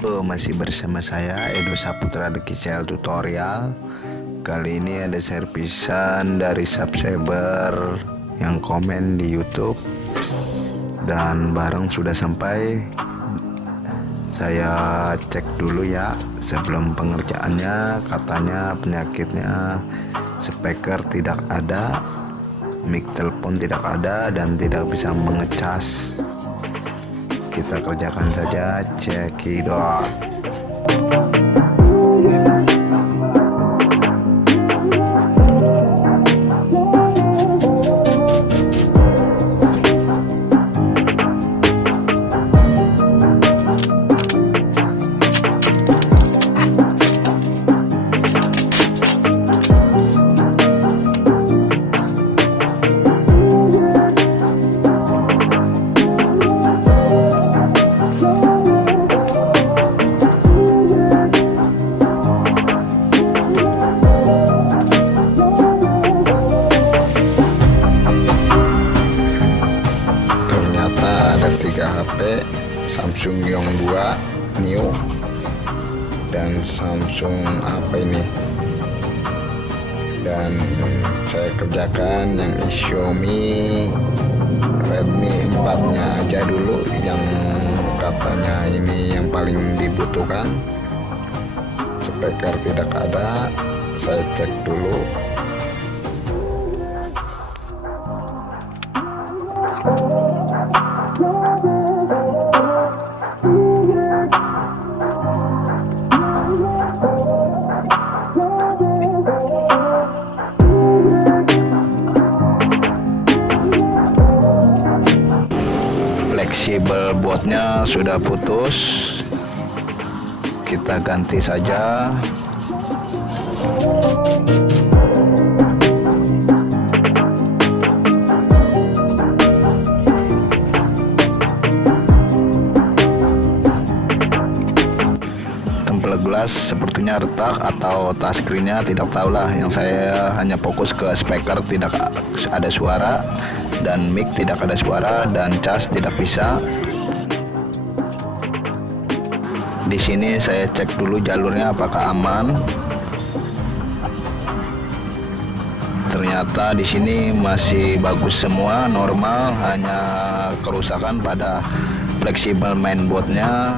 Masih bersama saya Edo Saputra Dekisel Tutorial. Kali ini ada servisan dari subscriber yang komen di YouTube dan barang sudah sampai. Saya cek dulu ya sebelum pengerjaannya. Katanya penyakitnya speaker tidak ada, mic telepon tidak ada, dan tidak bisa mengecas. Kita kerjakan saja, cekidot. HP Samsung Yong 2 New dan Samsung apa ini, dan saya kerjakan yang Xiaomi Redmi 4 nya aja dulu, yang katanya ini yang paling dibutuhkan. Speaker tidak ada, saya cek dulu. Fleksibel boardnya sudah putus, kita ganti saja. Tempel gelas sepertinya retak atau touchscreen-nya tidak tahulah. Yang saya hanya fokus ke speaker tidak ada suara, dan mic tidak ada suara, dan cas tidak bisa. Di sini saya cek dulu jalurnya apakah aman. Ternyata di sini masih bagus semua, normal, hanya kerusakan pada fleksibel mainboardnya.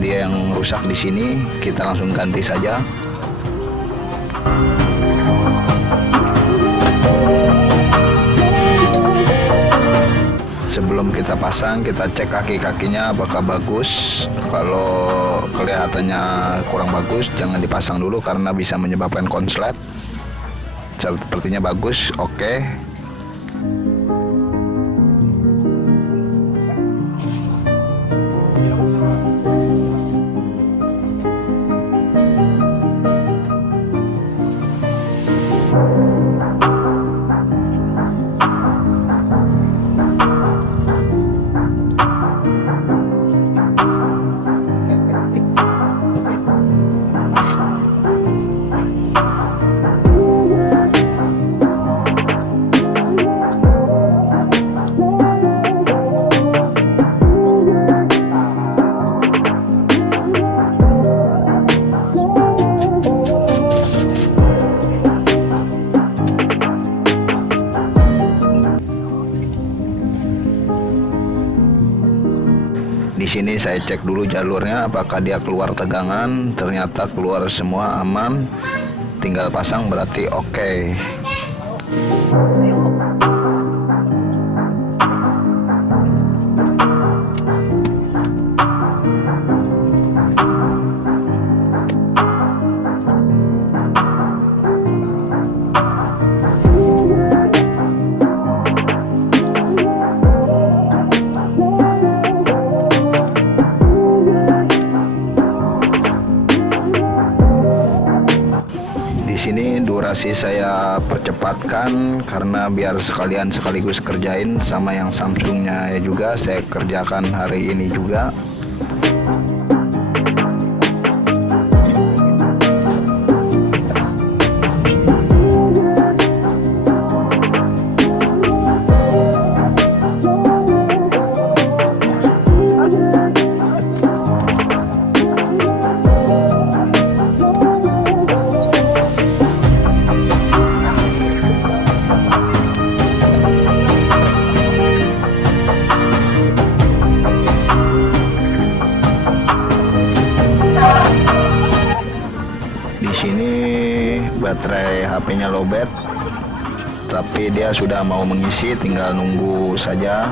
Dia yang rusak di sini, kita langsung ganti saja. Sebelum kita pasang, kita cek kaki-kakinya apakah bagus. Kalau kelihatannya kurang bagus, jangan dipasang dulu karena bisa menyebabkan konslet. Sepertinya bagus, oke. Di sini saya cek dulu jalurnya apakah dia keluar tegangan. Ternyata keluar semua, aman. Tinggal pasang berarti oke. Di sini durasi saya percepatkan karena biar sekaligus kerjain sama yang Samsungnya ya juga saya kerjakan hari ini juga. sini baterai HP-nya lowbat, tapi dia sudah mau mengisi, tinggal nunggu saja.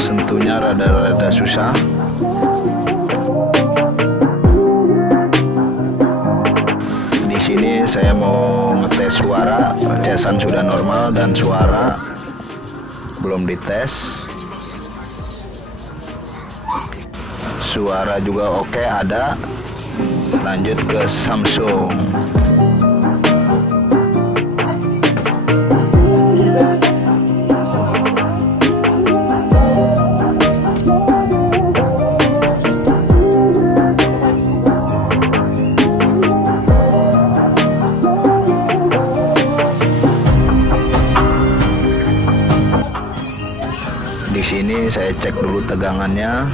Sentuhnya rada-rada susah. Di sini saya mau ngetes suara, casan sudah normal dan suara belum dites. Suara juga oke, ada. Lanjut ke Samsung. Di sini saya cek dulu tegangannya.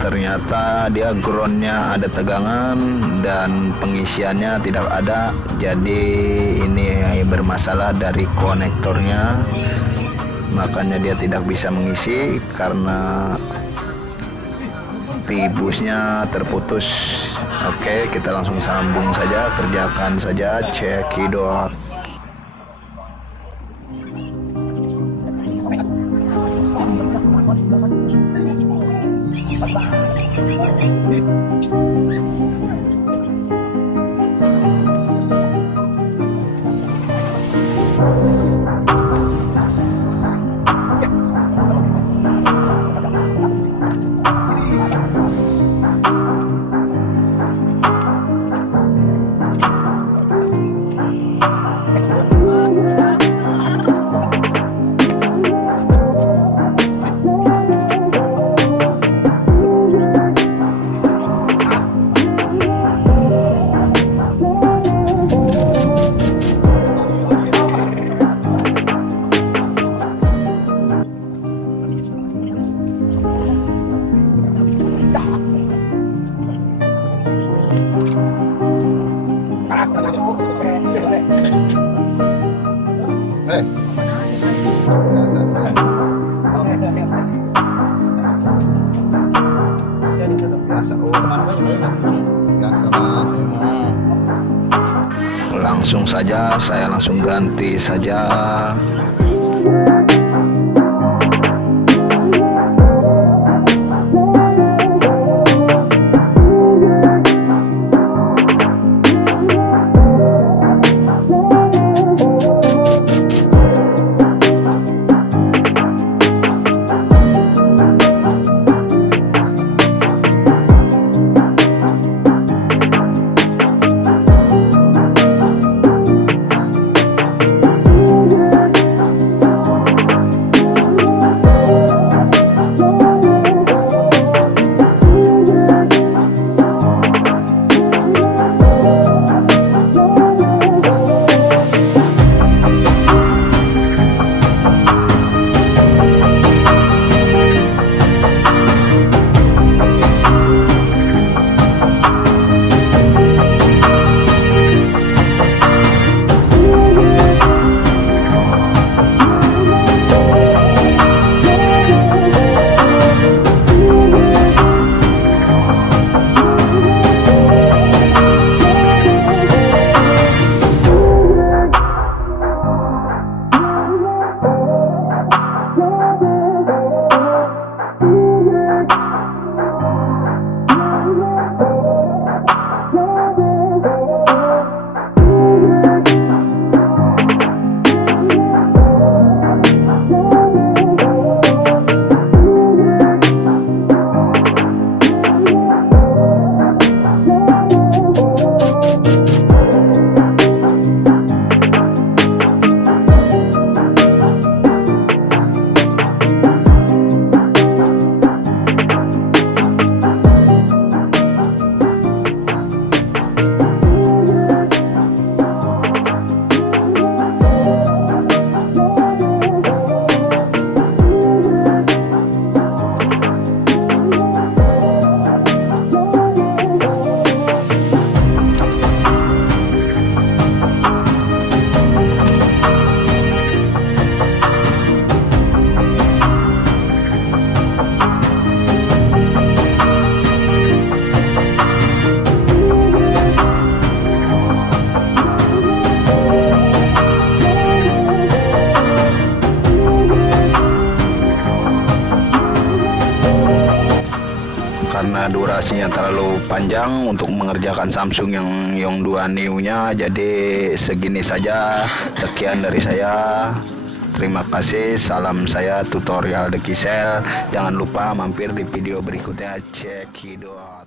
Ternyata dia groundnya ada tegangan dan pengisiannya tidak ada. Jadi ini bermasalah dari konektornya, makanya dia tidak bisa mengisi karena P-busnya terputus. Oke, kita langsung sambung saja, kerjakan saja, cekidot. Langsung saja, saya langsung ganti saja. karena durasinya terlalu panjang untuk mengerjakan Samsung yang Yong 2 Neo-nya. Jadi segini saja, sekian dari saya. Terima kasih, salam saya tutorial The Kisel. Jangan lupa mampir di video berikutnya, cekidot.